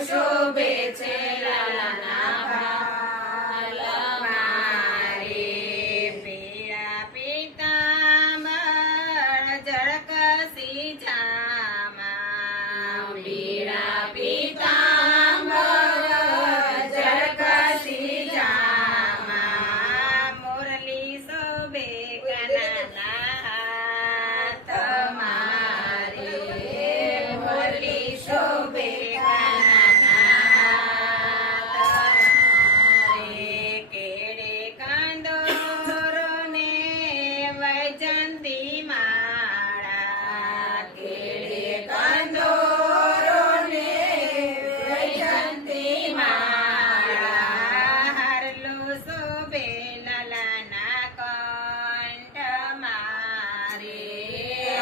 શોભે છે લાલાના ભાલ મારે પીળા પીતાંબર જળકસી જામા પીળા પીતાંબર જળકસી જામા મુરલી શોભે કાનાના હાથ મારે મુરલી શોભે વૈજંતી માળા કેળે કંદોરોને વૈજંતી માળા હારલો શોભે લાલાના કંઠ મારે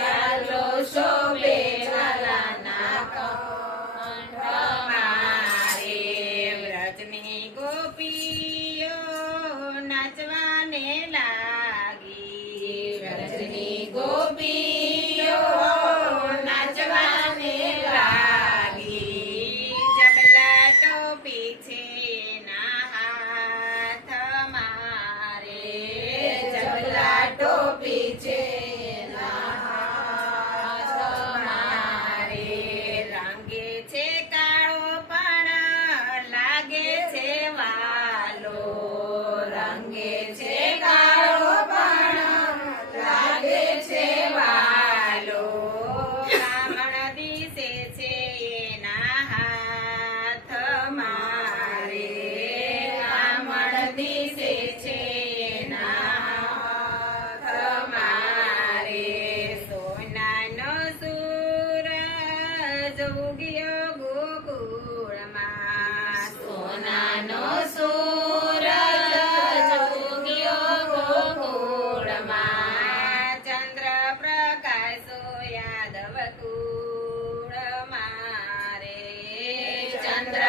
હારલો શોભે લાલાના કંઠ મારે વ્રજની ગોપીઓ નાચવાને લાગી વ્રજની ગોપીઓ નાચવાને લાગી જબલા ટોપી છે ના હાથ મારે જબલા ટોપી છે ના હાથ મારે રંગે છે કાળો પણ લાગે છે વાલો રંગે છે કાળો પણ લાગે છે વાલો બ્રાહ્મણ દિશે છે એના હાથ મારે બ્રાહ્મણ દિશે છે એના હાથ મારે સોનાનો સૂરજ ઉગ્યો ગોકુળમાં સોનાનો સૂરજ ઉગ્યો ગોકુળમાં ચંદ્ર પ્રકાશો યાદવ કુળ મારે ચંદ્ર